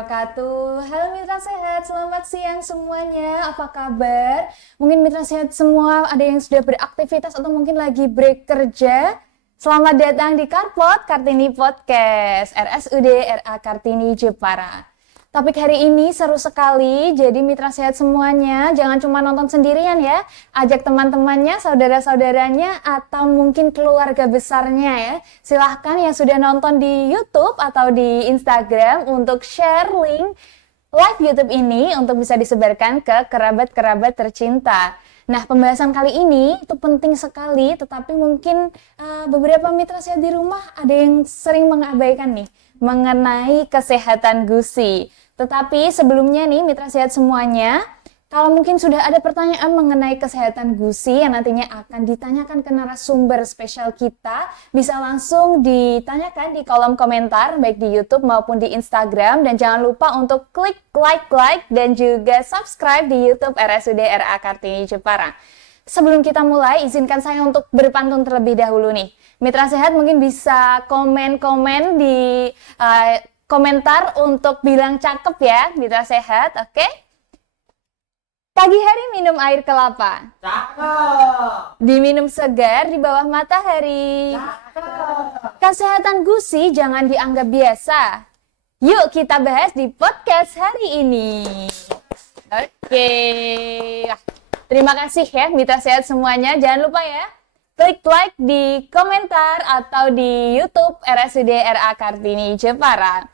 wabarakatuh. Halo Mitra Sehat, selamat siang semuanya. Apa kabar? Mungkin Mitra Sehat semua ada yang sudah beraktivitas atau mungkin lagi break kerja. Selamat datang di Karpot Kartini Podcast, RSUD RA Kartini Jepara. Topik hari ini seru sekali, jadi Mitra Sehat semuanya jangan cuma nonton sendirian ya. Ajak teman-temannya, saudara-saudaranya, atau mungkin keluarga besarnya ya. Silahkan yang sudah nonton di YouTube atau di Instagram untuk share link live YouTube ini untuk bisa disebarkan ke kerabat-kerabat tercinta. Nah, pembahasan kali ini itu penting sekali, tetapi mungkin beberapa Mitra Sehat di rumah ada yang sering mengabaikan nih mengenai kesehatan gusi. Tetapi sebelumnya nih Mitra Sehat semuanya, kalau mungkin sudah ada pertanyaan mengenai kesehatan gusi yang nantinya akan ditanyakan ke narasumber spesial kita, bisa langsung ditanyakan di kolom komentar baik di YouTube maupun di Instagram, dan jangan lupa untuk klik like dan juga subscribe di YouTube RSUD RA Kartini Jepara. Sebelum kita mulai, izinkan saya untuk berpantun terlebih dahulu nih. Mitra Sehat mungkin bisa komen-komen di komentar untuk bilang cakep ya, Mitra Sehat, oke? Pagi hari minum air kelapa. Cakep. Diminum segar di bawah matahari. Cakep. Kesehatan gusi jangan dianggap biasa. Yuk kita bahas di podcast hari ini. Oke. Terima kasih ya Mitra Sehat semuanya. Jangan lupa ya, klik like di komentar atau di YouTube RSUD RA Kartini Jepara.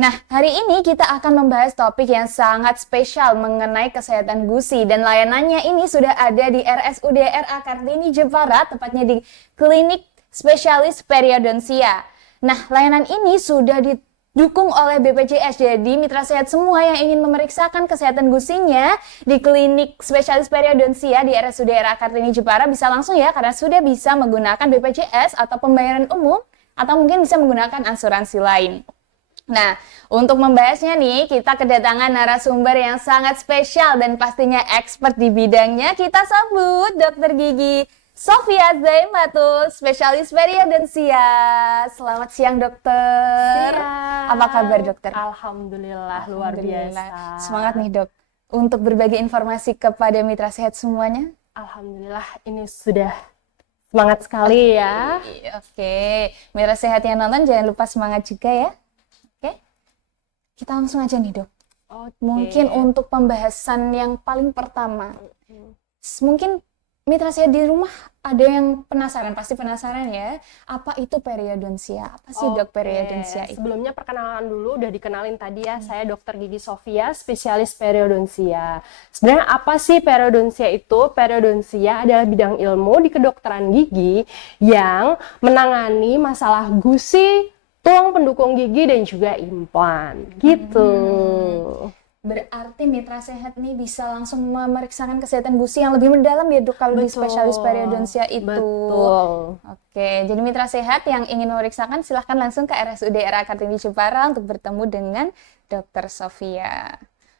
Nah, hari ini kita akan membahas topik yang sangat spesial mengenai kesehatan gusi, dan layanannya ini sudah ada di RSUD RA Kartini Jepara, tepatnya di Klinik Spesialis Periodontia. Nah, layanan ini sudah didukung oleh BPJS, jadi Mitra Sehat semua yang ingin memeriksakan kesehatan gusinya di Klinik Spesialis Periodontia di RSUD RA Kartini Jepara bisa langsung ya, karena sudah bisa menggunakan BPJS atau pembayaran umum, atau mungkin bisa menggunakan asuransi lain. Nah, untuk membahasnya nih, kita kedatangan narasumber yang sangat spesial dan pastinya expert di bidangnya. Kita sambut Dr. Gigi Sofia Zaimatul, spesialis periodontia. Selamat siang, dokter. Siang. Apa kabar, dokter? Alhamdulillah, luar biasa. Semangat nih, dok, untuk berbagi informasi kepada Mitra Sehat semuanya. Alhamdulillah, ini sudah semangat sekali ya. Oke, Mitra Sehat yang nonton jangan lupa semangat juga ya. Kita langsung aja nih, dok. Oke. Mungkin untuk pembahasan yang paling pertama, mungkin Mitra Sehat di rumah ada yang penasaran, pasti penasaran ya, apa itu periodontia? Apa sih dok periodontia itu? Sebelumnya perkenalan dulu, udah dikenalin tadi ya, saya Dr. Gigi Sofia, spesialis periodontia. Sebenarnya apa sih periodontia itu? Periodontia adalah bidang ilmu di kedokteran gigi yang menangani masalah gusi, tulang pendukung gigi, dan juga implan, gitu. Berarti Mitra Sehat nih bisa langsung memeriksakan kesehatan gusi yang lebih mendalam ya dok, kalau di spesialis periodontia itu. Betul. Oke, jadi Mitra Sehat yang ingin memeriksakan silahkan langsung ke RSUD RA Kartini Jepara untuk bertemu dengan Dr. Sofia.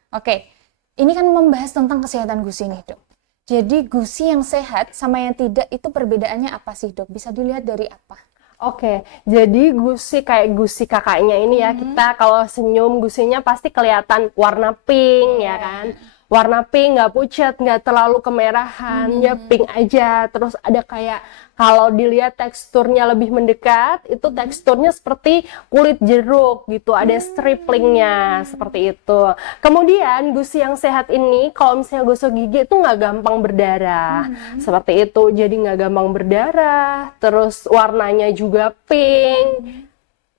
Oke, ini kan membahas tentang kesehatan gusi nih dok. Jadi gusi yang sehat sama yang tidak itu perbedaannya apa sih dok? Bisa dilihat dari apa? Oke, jadi gusi kayak gusi kakaknya ini ya, kita kalau senyum gusinya pasti kelihatan warna pink ya kan. Warna pink, nggak pucat, nggak terlalu kemerahan, ya pink aja. Terus ada kayak, kalau dilihat teksturnya lebih mendekat, itu teksturnya seperti kulit jeruk gitu, ada striplingnya seperti itu. Kemudian gusi yang sehat ini, kalau misalnya gosok gigi itu nggak gampang berdarah, seperti itu. Jadi nggak gampang berdarah, terus warnanya juga pink,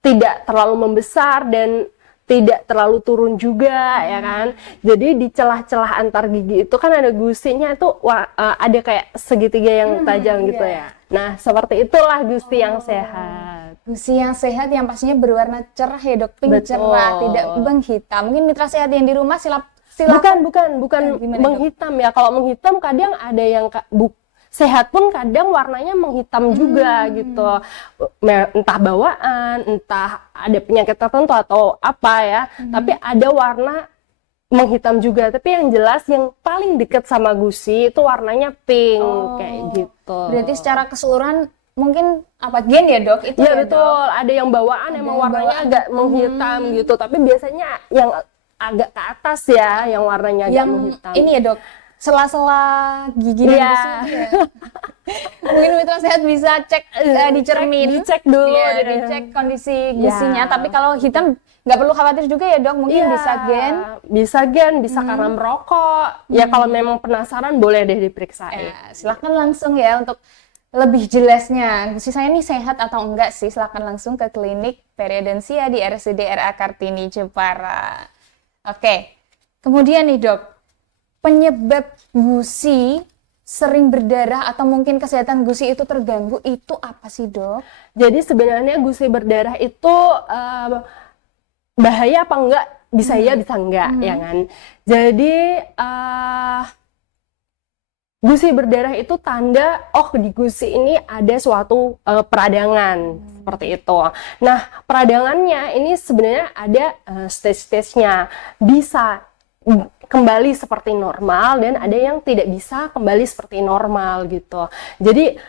tidak terlalu membesar dan tidak terlalu turun juga ya kan. Jadi di celah-celah antar gigi itu kan ada gusinya itu ada kayak segitiga yang tajam gitu ya. Nah, seperti itulah gusi yang sehat. Gusi yang sehat yang pastinya berwarna cerah ya dok, pink cerah, tidak menghitam. Mungkin Mitra Sehat yang di rumah silakan. Bukan menghitam ya. Kalau menghitam kadang ada yang sehat pun kadang warnanya menghitam juga gitu, entah bawaan, entah ada penyakit tertentu atau apa ya, tapi ada warna menghitam juga. Tapi yang jelas yang paling dekat sama gusi itu warnanya pink, kayak gitu. Berarti secara keseluruhan mungkin apa gen ya dok? Itu ya ya betul, dok? ada yang bawaan emang warnanya agak menghitam gitu, tapi biasanya yang agak ke atas ya, yang warnanya agak Yang menghitam. ini ya dok, sela-sela gigi dan Iya. gusi itu ya. Mungkin Mitra Sehat bisa cek di cermin. Dicek dulu. Iya, deh. dicek kondisi Ya. gusinya. Tapi kalau hitam nggak perlu khawatir juga ya dok, mungkin Iya, bisa gen. bisa gen, bisa karena merokok. Ya kalau memang penasaran boleh deh diperiksain. Silahkan langsung ya untuk lebih jelasnya. Gusi saya ini sehat atau enggak sih? Silahkan langsung ke klinik Periodensia di RSUD RA Kartini Jepara. Oke, kemudian nih dok, penyebab gusi sering berdarah atau mungkin kesehatan gusi itu terganggu itu apa sih dok? Jadi sebenarnya gusi berdarah itu bahaya apa enggak? Bisa ya, bisa enggak, ya kan? Jadi gusi berdarah itu tanda, oh di gusi ini ada suatu peradangan, seperti itu. Nah, peradangannya ini sebenarnya ada stage-stage-nya. Bisa kembali seperti normal dan ada yang tidak bisa kembali seperti normal gitu. Jadi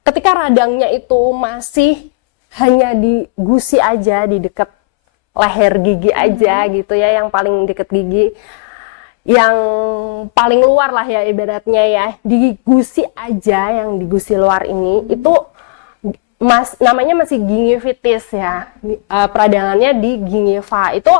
ketika radangnya itu masih hanya di gusi aja, di dekat leher gigi aja gitu ya, yang paling dekat gigi, yang paling luar lah ya ibaratnya ya, di gusi aja, yang di gusi luar ini itu namanya masih gingivitis ya, peradangannya di gingiva itu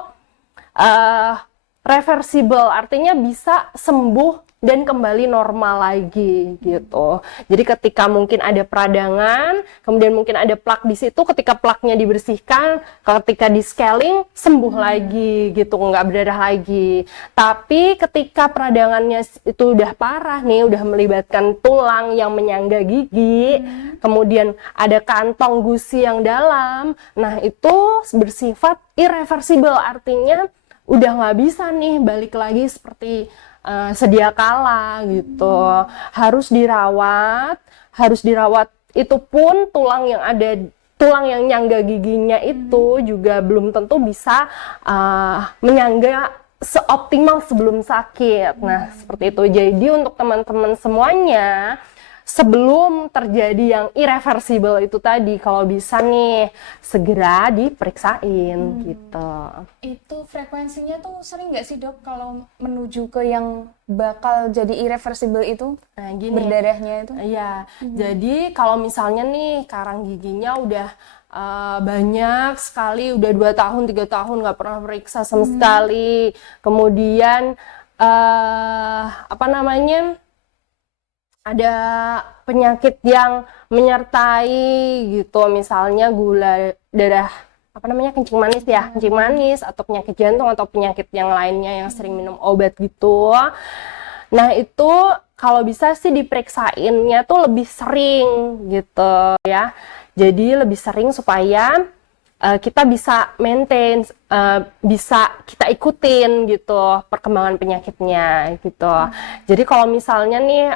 reversible, artinya bisa sembuh dan kembali normal lagi gitu. Jadi ketika mungkin ada peradangan, kemudian mungkin ada plak di situ, ketika plaknya dibersihkan, ketika di scaling sembuh lagi gitu, nggak berdarah lagi. Tapi ketika peradangannya itu udah parah nih, udah melibatkan tulang yang menyangga gigi, kemudian ada kantong gusi yang dalam, nah itu bersifat irreversible, artinya udah nggak bisa nih balik lagi seperti sedia kala gitu. Harus dirawat itu pun tulang yang nyangga giginya itu juga belum tentu bisa menyangga seoptimal sebelum sakit. Nah, seperti itu. Jadi untuk teman-teman semuanya, sebelum terjadi yang irreversible itu tadi, kalau bisa nih segera diperiksain gitu. Itu frekuensinya tuh sering nggak sih dok kalau menuju ke yang bakal jadi irreversible itu? Nah, gini. Berdarahnya itu? Iya. Jadi kalau misalnya nih karang giginya udah banyak sekali, udah 2 tahun, 3 tahun nggak pernah periksa sama sekali. Kemudian ada penyakit yang menyertai gitu, misalnya gula darah, kencing manis atau penyakit jantung atau penyakit yang lainnya yang sering minum obat gitu. Nah, itu kalau bisa sih diperiksainnya tuh lebih sering gitu ya. Jadi lebih sering supaya kita bisa maintain, bisa kita ikutin gitu perkembangan penyakitnya gitu. Jadi kalau misalnya nih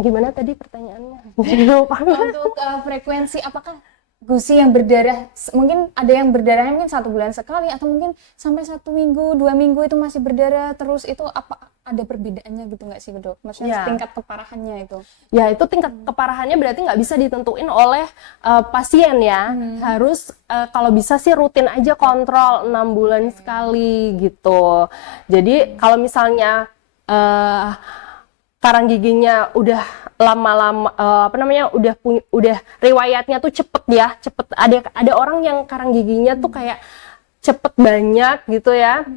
gimana tadi pertanyaannya? Untuk frekuensi, apakah gusi yang berdarah, mungkin ada yang berdarahnya mungkin 1 bulan sekali atau mungkin sampai 1 minggu, 2 minggu itu masih berdarah terus, itu apa ada perbedaannya gitu nggak sih dok? Maksudnya tingkat keparahannya itu? Ya, itu tingkat keparahannya berarti nggak bisa ditentuin oleh pasien ya. Harus kalau bisa sih rutin aja kontrol 6 bulan sekali gitu. Jadi kalau misalnya karang giginya udah lama-lama udah riwayatnya tuh cepet. Ada orang yang karang giginya tuh kayak cepet banyak gitu ya.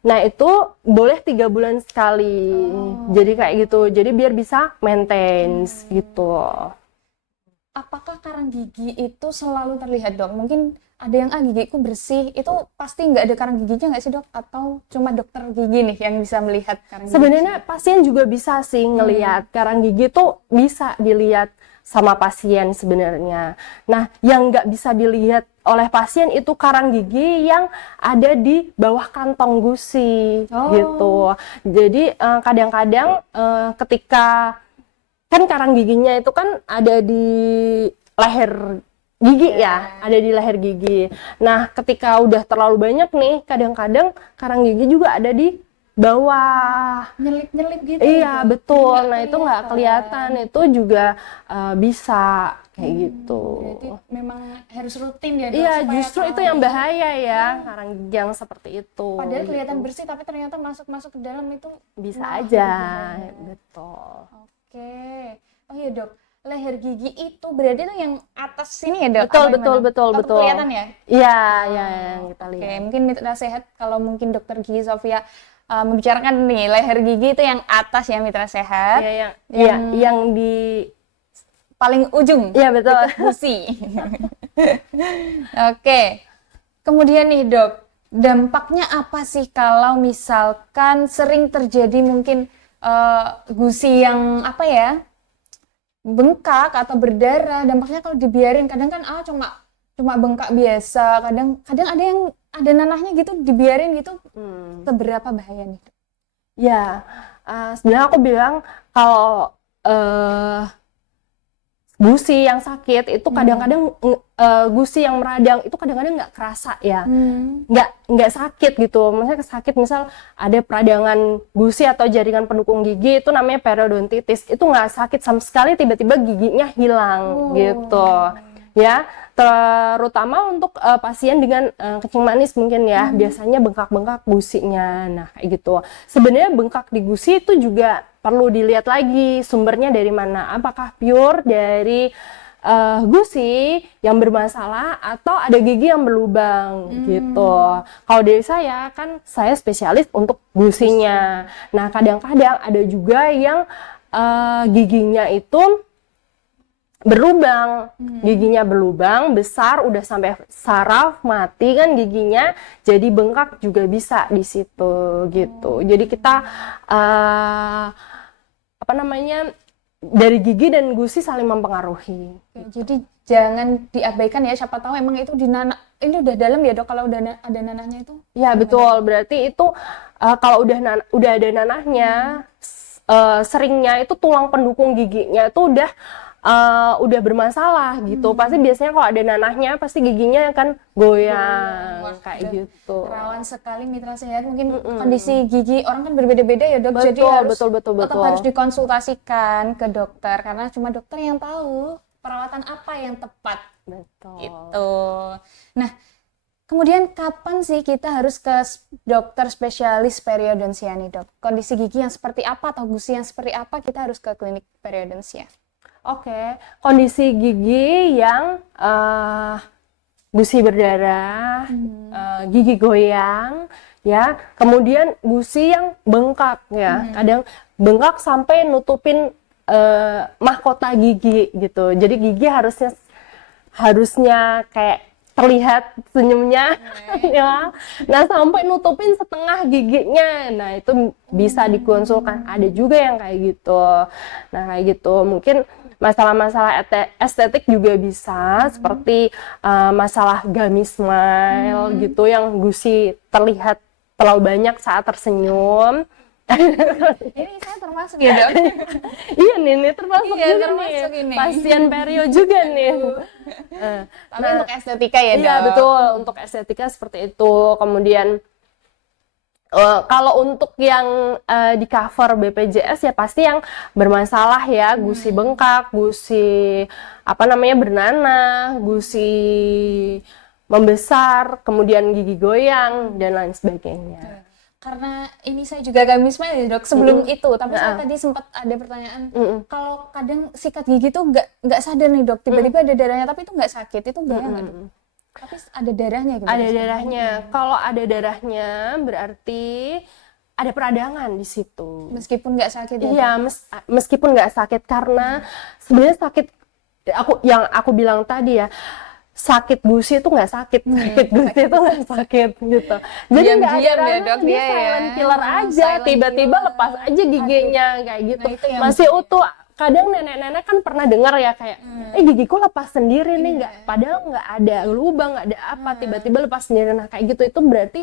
Nah, itu boleh 3 bulan sekali. Jadi kayak gitu. Jadi biar bisa maintain gitu. Apakah karang gigi itu selalu terlihat dok? Mungkin ada yang gigiku bersih, itu pasti nggak ada karang giginya nggak sih dok? Atau cuma dokter gigi nih yang bisa melihat karang gigi? Sebenarnya pasien juga bisa sih ngelihat karang gigi tuh, bisa dilihat sama pasien sebenarnya. Nah, yang nggak bisa dilihat oleh pasien itu karang gigi yang ada di bawah kantong gusi gitu. Jadi kadang-kadang ketika kan karang giginya itu kan ada di leher gigi ada di leher gigi. Nah, ketika udah terlalu banyak nih, kadang-kadang karang gigi juga ada di bawah, nyelip-nyelip gitu. Iya, betul. Nah, itu nggak kelihatan, itu juga bisa kayak gitu. Berarti memang harus rutin ya dok, Iya, supaya justru itu tahu. yang bahaya ya, karang gigi yang seperti itu. Padahal gitu. kelihatan bersih tapi ternyata masuk ke dalam itu Bisa malah aja, lebih bahaya. betul. Oke. Oh iya dok, leher gigi itu berarti tuh yang atas sini ya dok? Betul, Apa betul, gimana? betul, Takut betul. kelihatan ya? Iya, iya yang kita Oke, lihat. mungkin mitra sehat kalau mungkin dokter gigi Sofia membicarakan nih leher gigi itu yang atas ya mitra sehat, Iya, yang yang di paling ujung, iya betul. dekat gusi. Oke, kemudian nih dok, dampaknya apa sih kalau misalkan sering terjadi mungkin gusi yang apa ya, bengkak atau berdarah? Dampaknya kalau dibiarin, kadang kan cuma bengkak biasa, kadang ada yang ada nanahnya gitu, dibiarin gitu, seberapa bahaya nih dok? Ya, sebenarnya aku bilang kalau gusi yang sakit itu kadang-kadang gusi yang meradang itu kadang-kadang nggak kerasa ya, nggak sakit gitu. Maksudnya sakit misal ada peradangan gusi atau jaringan pendukung gigi itu namanya periodontitis, itu nggak sakit sama sekali, tiba-tiba giginya hilang gitu ya. Terutama untuk pasien dengan kencing manis mungkin ya, biasanya bengkak-bengkak gusinya. Nah kayak gitu. Sebenarnya bengkak di gusi itu juga perlu dilihat lagi sumbernya dari mana. Apakah pure dari gusi yang bermasalah atau ada gigi yang berlubang gitu. Kalau dari saya kan saya spesialis untuk gusinya. Nah kadang-kadang ada juga yang giginya itu berlubang, giginya berlubang besar udah sampai saraf mati kan giginya, jadi bengkak juga bisa di situ gitu. Jadi kita apa namanya, dari gigi dan gusi saling mempengaruhi. Oke, jadi jangan diabaikan ya, siapa tahu emang itu di nanah, ini udah dalam ya dok kalau udah ada nanahnya itu? Ya betul, berarti itu kalau udah ada nanahnya, seringnya itu tulang pendukung giginya itu udah bermasalah gitu. Pasti biasanya kalau ada nanahnya pasti giginya akan goyang kayak gitu. Rawan sekali mitra sehat, mungkin kondisi gigi orang kan berbeda-beda ya dok, jadi Betul, harus betul. tetap harus dikonsultasikan ke dokter karena cuma dokter yang tahu perawatan apa yang tepat. Betul. Gitu. Nah, kemudian kapan sih kita harus ke dokter spesialis periodontia nih dok? Kondisi gigi yang seperti apa atau gusi yang seperti apa kita harus ke klinik periodontia? Oke, kondisi gigi yang gusi berdarah, gigi goyang, ya, kemudian gusi yang bengkak ya, kadang bengkak sampai nutupin mahkota gigi gitu. Jadi gigi harusnya kayak terlihat senyumnya, ya. Nah sampai nutupin setengah giginya, nah itu bisa dikonsulkan. Ada juga yang kayak gitu. Nah kayak gitu, mungkin masalah-masalah estetik juga bisa, seperti masalah gummy smile gitu, yang gusi terlihat terlalu banyak saat tersenyum. Ini saya termasuk ya dok? Iya nih termasuk Iya, juga termasuk nih, ini. pasien perio juga nih. Tapi untuk estetika ya dok? Iya betul, untuk estetika seperti itu. Kemudian kalau untuk yang di cover BPJS ya pasti yang bermasalah ya, gusi bengkak, gusi apa namanya bernanah, gusi membesar, kemudian gigi goyang dan lain sebagainya. Karena ini saya juga gummy smile ya dok sebelum itu, tapi saya tadi sempat ada pertanyaan, kalau kadang sikat gigi tuh nggak sadar nih dok, tiba-tiba ada darahnya tapi itu nggak sakit, itu bahaya nggak dok? Tapi ada darahnya gitu? Ada darahnya. Kalau ada darahnya berarti ada peradangan di situ. Meskipun nggak sakit ya? Iya, meskipun nggak sakit, karena sebenarnya sakit, aku bilang tadi ya, sakit gusi itu nggak sakit, sakit gusi itu nggak sakit gitu. Jadi nggak ada Diam-diam ya, rasa, dok, dia dia ya. silent killer aja, Silent tiba-tiba killer. lepas aja giginya kayak gitu. Nah, itu yang Masih utuh. Kadang nenek-nenek kan pernah dengar ya kayak, gigiku lepas sendiri nih, nggak, padahal nggak ada lubang, nggak ada apa, tiba-tiba lepas sendiri. Nah kayak gitu itu berarti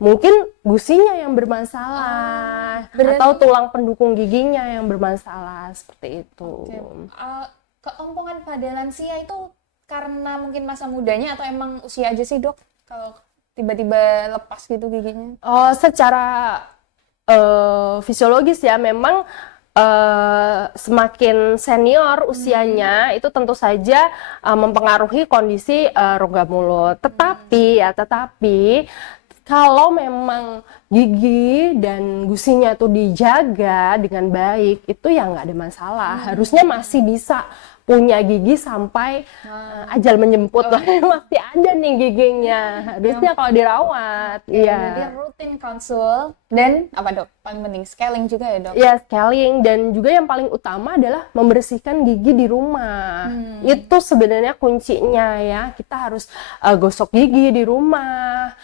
mungkin gusinya yang bermasalah, atau tulang pendukung giginya yang bermasalah, seperti itu. Keompongan pada lansia itu karena mungkin masa mudanya atau emang usia aja sih dok? Kalau tiba-tiba lepas gitu giginya? Secara fisiologis ya memang semakin senior usianya itu tentu saja mempengaruhi kondisi rongga mulut. Tetapi kalau memang gigi dan gusinya tuh dijaga dengan baik, itu ya nggak ada masalah. Harusnya masih bisa punya gigi sampai ajal menjemput lah. Masih ada nih giginya. Harusnya kalau dirawat. Iya. Jadi rutin konsul dan apa dok? Paling penting scaling juga ya dok? Ya, scaling, dan juga yang paling utama adalah membersihkan gigi di rumah. Itu sebenarnya kuncinya ya. Kita harus gosok gigi di rumah.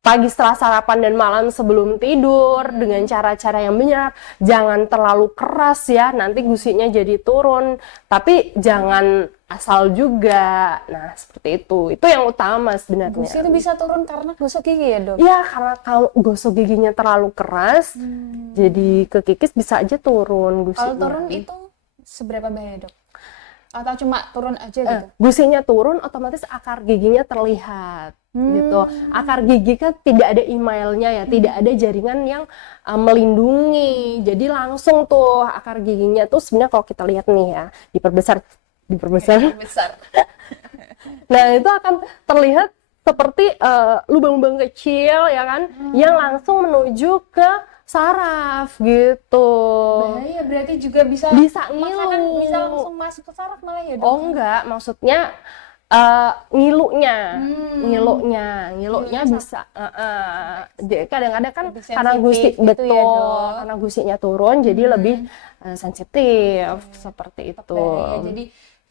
Pagi setelah sarapan dan malam sebelum tidur dengan cara-cara yang benar. Jangan terlalu keras ya, nanti gusinya jadi turun. Tapi jangan asal juga. Nah, seperti itu. Itu yang utama sebenarnya. Gusi itu bisa turun karena gosok gigi ya dok? Iya, karena kalau gosok giginya terlalu keras, jadi kekikis bisa aja turun gusinya. Kalau turun itu seberapa bahaya dok? Atau cuma turun aja gitu? Gusinya turun, otomatis akar giginya terlihat. Gitu. Akar gigi kan tidak ada emailnya ya, tidak ada jaringan yang melindungi. Jadi langsung tuh akar giginya tuh sebenarnya kalau kita lihat nih ya, diperbesar. Besar. Nah, itu akan terlihat seperti lubang-lubang kecil ya kan, yang langsung menuju ke saraf gitu. Bahaya, berarti juga bisa makanan ngilu. bisa langsung masuk ke saraf malah ya dok? Oh enggak, maksudnya ngilunya bisa. Jadi kadang-kadang kan Lebih karena sensitif gitu betul, ya, Dok? karena gusinya turun, jadi lebih sensitif seperti itu. Bahaya. Jadi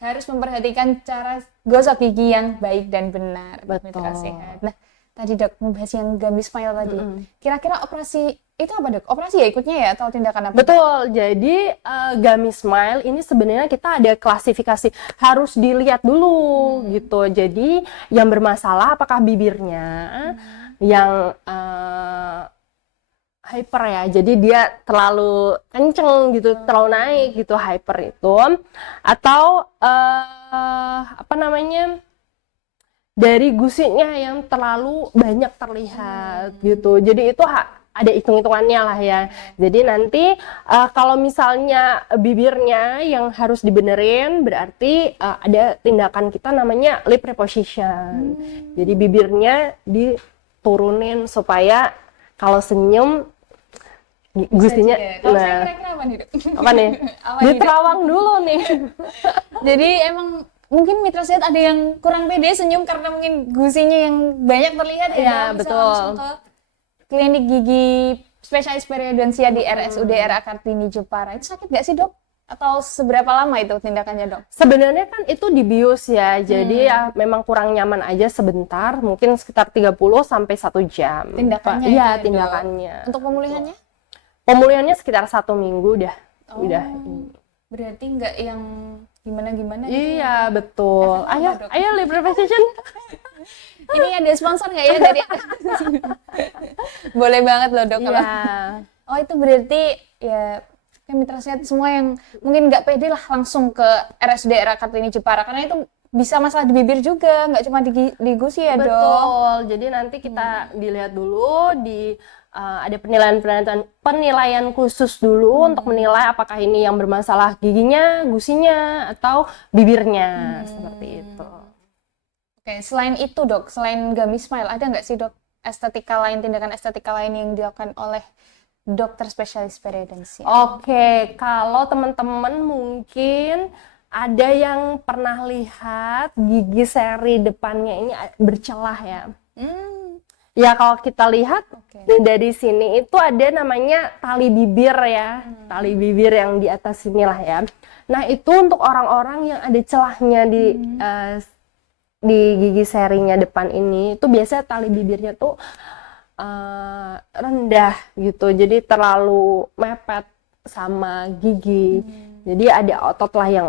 harus memperhatikan cara gosok gigi yang baik dan benar. Betul. Mitra sehat. Nah, tadi dok membahas yang gummy smile tadi. Kira-kira operasi itu apa dok? Operasi ya ikutnya ya atau tindakan apa? Betul, jadi gummy smile ini sebenarnya kita ada klasifikasi, harus dilihat dulu gitu. Jadi yang bermasalah apakah bibirnya yang hyper ya, jadi dia terlalu kenceng gitu, terlalu naik gitu, hyper itu, atau apa namanya, dari gusinya yang terlalu banyak terlihat gitu. Jadi itu ada hitung-hitungannya lah ya. Jadi nanti kalau misalnya bibirnya yang harus dibenerin, berarti ada tindakan kita namanya lip reposition. Jadi bibirnya diturunin supaya kalau senyum gusinya. Kalau saya kira-kira apa nih dok? Apa nih? Apa nih, Dok? Diterawang dulu nih. Jadi emang mungkin mitra sehat ada yang kurang pede senyum karena mungkin gusinya yang banyak terlihat ya, Iya, Dok. Bisa betul. langsung ke klinik gigi spesialis periodontia di RSUD RA Kartini Jepara. Itu sakit nggak sih dok? Atau seberapa lama itu tindakannya dok? Sebenarnya kan itu dibius ya, jadi ya memang kurang nyaman aja sebentar, mungkin sekitar 30 sampai 1 jam. Tindakannya Iya, itu ya, Dok? tindakannya. Untuk pemulihannya? Pemulihannya sekitar 1 minggu udah. Berarti nggak yang gimana-gimana gitu? Iya, betul. Efek apa, Ayo, Dok? ayo lip reposition. Ini ada sponsor nggak ya dari? Boleh banget loh dok. Iya. Oh itu berarti ya kayak mitra sehat semua yang mungkin nggak pede lah langsung ke RSUD RA Kartini Jepara karena itu bisa masalah di bibir juga, nggak cuma di gusi ya dok. Betul. Jadi nanti kita dilihat dulu ada penilaian khusus dulu untuk menilai apakah ini yang bermasalah giginya, gusinya, atau bibirnya seperti itu. Oke, selain itu dok, selain gummy smile ada nggak sih dok estetika lain, tindakan estetika lain yang dilakukan oleh dokter spesialis periodontia? Oke, kalau teman-teman mungkin ada yang pernah lihat gigi seri depannya ini bercelah ya. Ya kalau kita lihat dari sini itu ada namanya tali bibir ya, tali bibir yang di atas sinilah ya. Nah itu untuk orang-orang yang ada celahnya di gigi serinya depan ini, itu biasanya tali bibirnya tuh rendah gitu, jadi terlalu mepet sama gigi. Jadi ada otot lah yang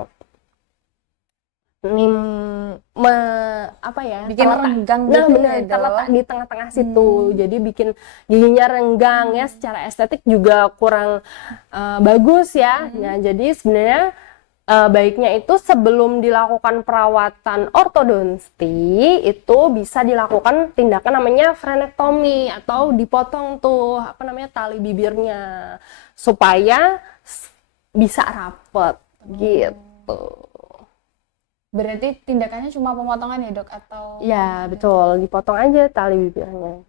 bikin renggang gitu benar, ya, Dok? terletak di tengah-tengah situ, jadi bikin giginya renggang ya, secara estetik juga kurang bagus ya. Nah jadi sebenarnya baiknya itu sebelum dilakukan perawatan ortodonti itu bisa dilakukan tindakan namanya frenektomi atau dipotong tuh apa namanya tali bibirnya supaya bisa rapet gitu. Berarti tindakannya cuma pemotongan ya dok atau? Ya betul, dipotong aja tali bibirnya.